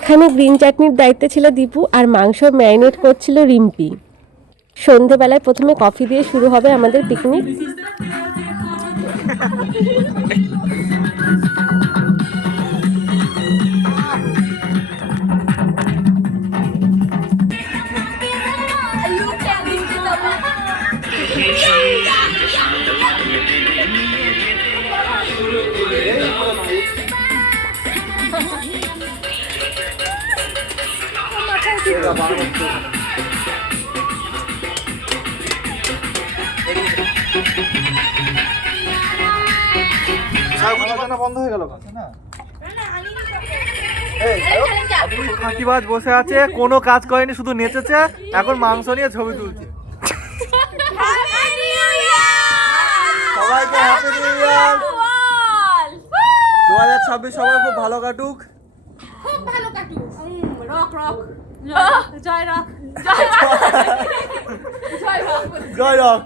এখানে গ্রিন চাটনির দায়িত্বে ছিল দীপু আর মাংস ম্যারিনেট করছিল রিম্পি। সন্ধেবেলায় প্রথমে কফি দিয়ে শুরু হবে আমাদের পিকনিক। বন্ধ হয়ে গেল ফাঁকিবাজ বসে আছে, কোনো কাজ করেনি, শুধু নেচেছে, এখন মাংস নিয়ে ছবি তুলছে। সবাইকে হ্যাপি নিউ ইয়ার, 2026 সবাই খুব ভালো কাটুক, খুব ভালো কাটুক। রক রক জয় রক জয় রক জয় রক।